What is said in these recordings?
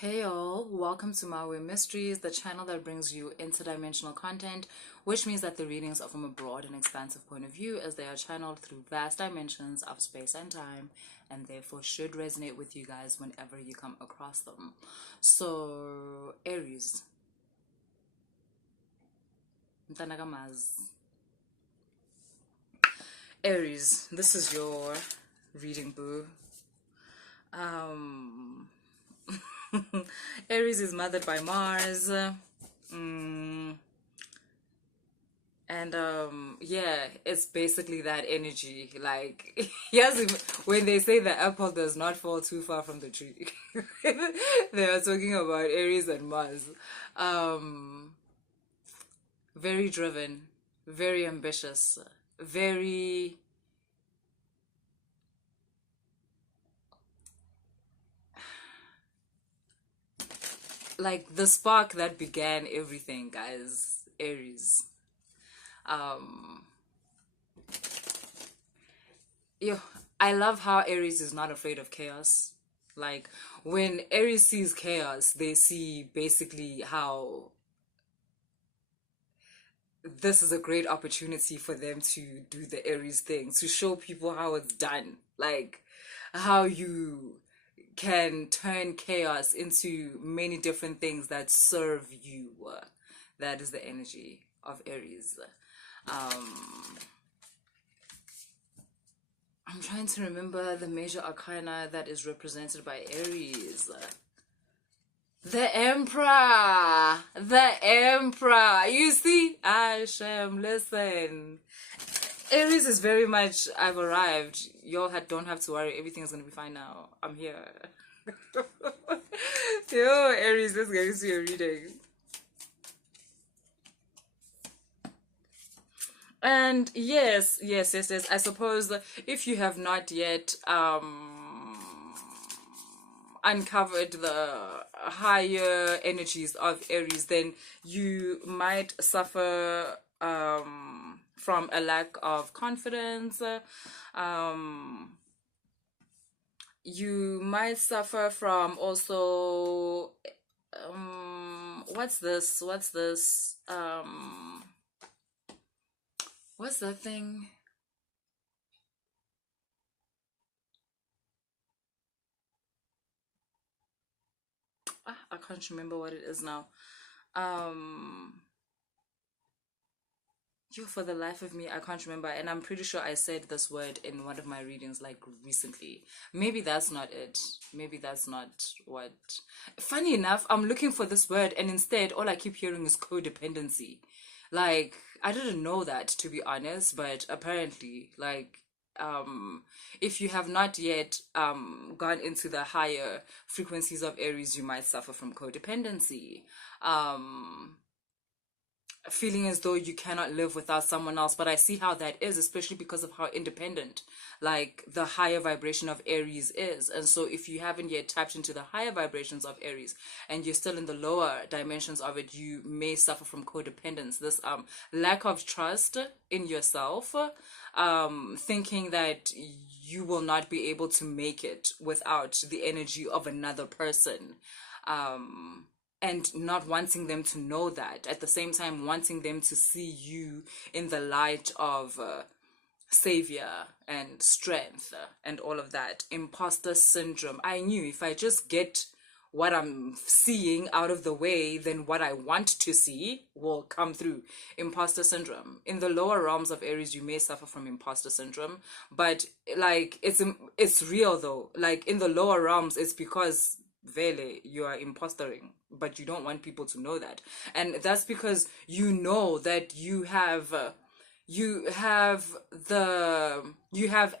Hey all, welcome to My Way Mysteries, the channel that brings you interdimensional content, which means that the readings are from a broad and expansive point of view as they are channeled through vast dimensions of space and time, and therefore should resonate with you guys whenever you come across them. So, Aries. Aries, this is your reading, boo. Aries is mothered by Mars. And yeah, it's basically that energy. Like, yes, when they say the apple does not fall too far from the tree, they are talking about Aries and Mars. Very driven, very ambitious, very like the spark that began everything, guys. Aries. Yo, I love how Aries is not afraid of chaos. Like, when Aries sees chaos, they see basically how this is a great opportunity for them to do the Aries thing, to show people how it's done. Like, how you can turn chaos into many different things that serve you. That is the energy of Aries. I'm trying to remember the major arcana that is represented by Aries. The Emperor! The Emperor! You see? Hashem, listen. Aries is very much, I've arrived. Y'all don't have to worry. Everything's gonna be fine now. I'm here. Yo, Aries, let's get into your reading. And yes. I suppose if you have not yet uncovered the higher energies of Aries, then you might suffer from a lack of confidence. You might suffer from also what's this? What's that thing? I can't remember what it is now. For the life of me, I can't remember, and I'm pretty sure I said this word in one of my readings like recently. Maybe that's not it. Maybe that's not what. Funny enough, I'm looking for this word, and instead, all I keep hearing is codependency. Like, I didn't know that, to be honest, but apparently, like, if you have not yet gone into the higher frequencies of Aries, you might suffer from codependency. Feeling as though you cannot live without someone else, but I see how that is, especially because of how independent like the higher vibration of Aries is. And so if you haven't yet tapped into the higher vibrations of Aries and you're still in the lower dimensions of it, you may suffer from codependence, this lack of trust in yourself, thinking that you will not be able to make it without the energy of another person, and not wanting them to know that, at the same time wanting them to see you in the light of savior and strength, and all of that. Imposter syndrome. I knew if I just get what I'm seeing out of the way, then what I want to see will come through. Imposter syndrome. In the lower realms of Aries, you may suffer from imposter syndrome, but like it's real though. Like in the lower realms, it's because vele you are impostering, but you don't want people to know that, and that's because you know that you have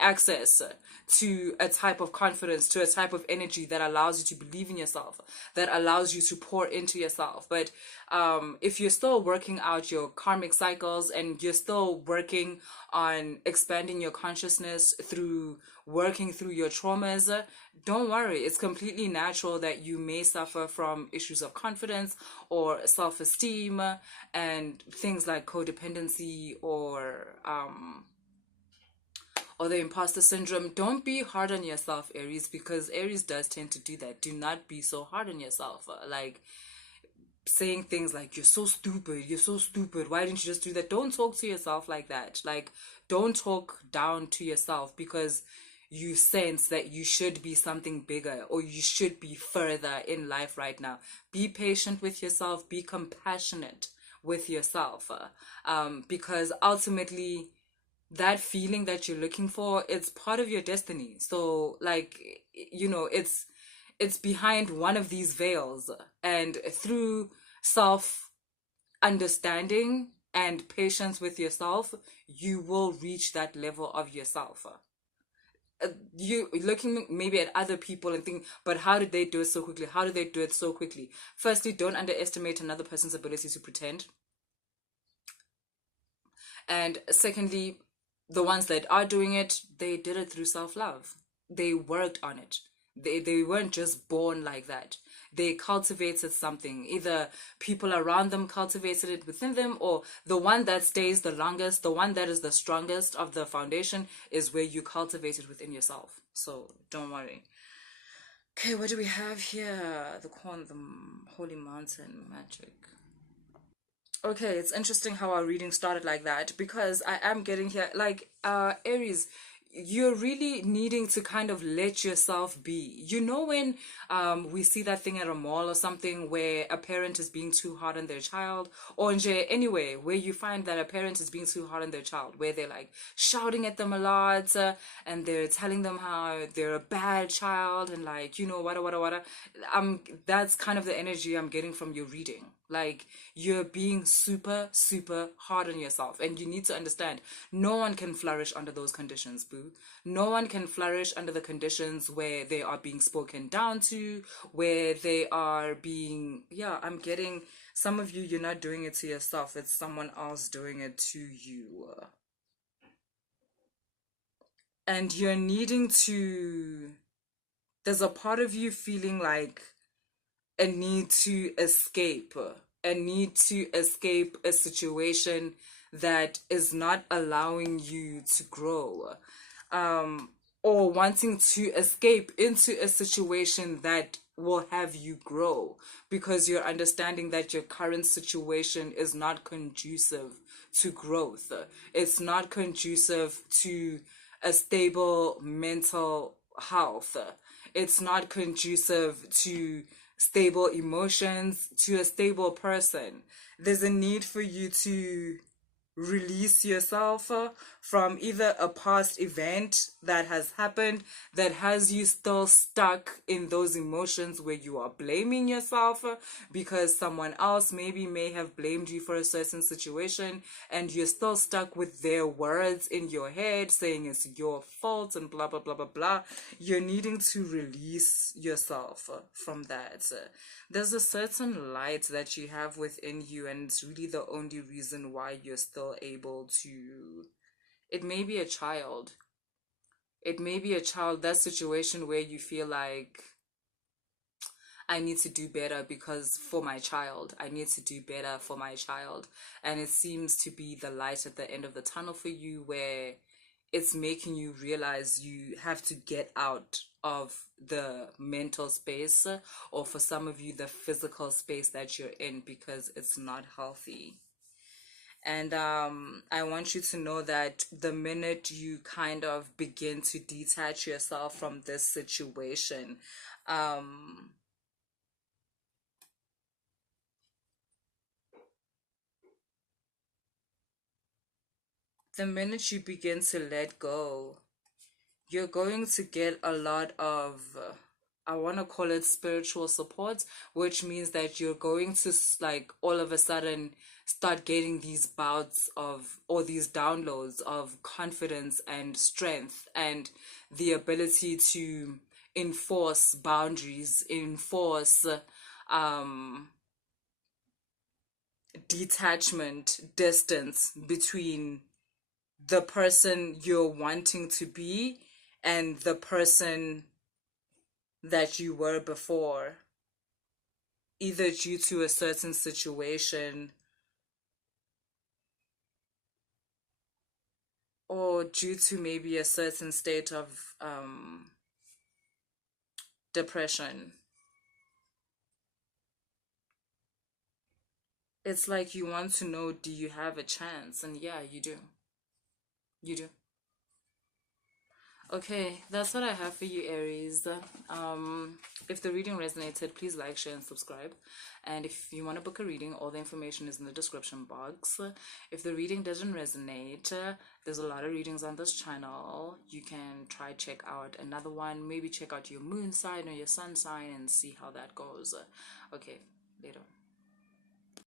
access to a type of confidence, to a type of energy that allows you to believe in yourself, that allows you to pour into yourself. But if you're still working out your karmic cycles and you're still working on expanding your consciousness through working through your traumas, don't worry. It's completely natural that you may suffer from issues of confidence or self-esteem and things like codependency, or the imposter syndrome. Don't be hard on yourself, Aries, because Aries does tend to do that. Do not be so hard on yourself. Like saying things like, you're so stupid, why didn't you just do that? Don't talk to yourself like that. Like, don't talk down to yourself because you sense that you should be something bigger or you should be further in life right now. Be patient with yourself, be compassionate with yourself, because ultimately that feeling that you're looking for, it's part of your destiny. So like, it's behind one of these veils, and through self understanding and patience with yourself, you will reach that level of yourself. You looking maybe at other people and think, but how did they do it so quickly? How did they do it so quickly? Firstly, don't underestimate another person's ability to pretend. And secondly, the ones that are doing it, they did it through self-love. They worked on it. They weren't just born like that. They cultivated something. Either people around them cultivated it within them, or the one that stays the longest, the one that is the strongest of the foundation, is where you cultivate it within yourself. So don't worry. Okay, what do we have here? The corn, the holy mountain magic. Okay, it's interesting how our reading started like that, because I am getting here, like, Aries, you're really needing to kind of let yourself be. You know, when we see that thing at a mall or something where a parent is being too hard on their child, or anyway, where you find that a parent is being too hard on their child, where they're like shouting at them a lot, and they're telling them how they're a bad child, and like, what. That's kind of the energy I'm getting from your reading. Like, you're being super, super hard on yourself. And you need to understand, no one can flourish under those conditions, boo. No one can flourish under the conditions where they are being spoken down to, where they are being, I'm getting, some of you, you're not doing it to yourself. It's someone else doing it to you. And you're needing to, there's a part of you feeling like a need to escape, a situation that is not allowing you to grow, or wanting to escape into a situation that will have you grow, because you're understanding that your current situation is not conducive to growth. It's not conducive to a stable mental health. It's not conducive to stable emotions, to a stable person. There's a need for you to release yourself from either a past event that has happened that has you still stuck in those emotions where you are blaming yourself because someone else maybe may have blamed you for a certain situation, and you're still stuck with their words in your head saying it's your fault and blah blah blah blah blah. You're needing to release yourself from that. There's a certain light that you have within you, and it's really the only reason why you're still able to. It may be a child. It may be a child, that situation where you feel like, I need to do better because for my child. I need to do better for my child. And it seems to be the light at the end of the tunnel for you, where it's making you realize you have to get out of the mental space, or for some of you, the physical space that you're in, because it's not healthy. And I want you to know that the minute you kind of begin to detach yourself from this situation, the minute you begin to let go, you're going to get a lot of, I want to call it spiritual support, which means that you're going to, like, all of a sudden start getting these bouts of, or these downloads of confidence and strength, and the ability to enforce boundaries, enforce detachment, distance between the person you're wanting to be and the person that you were before, either due to a certain situation or due to maybe a certain state of depression. It's like you want to know, do you have a chance? And yeah, you do. You do. Okay, that's what I have for you, Aries. If the reading resonated, please like, share, and subscribe. And if you want to book a reading, all the information is in the description box. If the reading doesn't resonate, there's a lot of readings on this channel. You can try check out another one. Maybe check out your moon sign or your sun sign and see how that goes. Okay, later.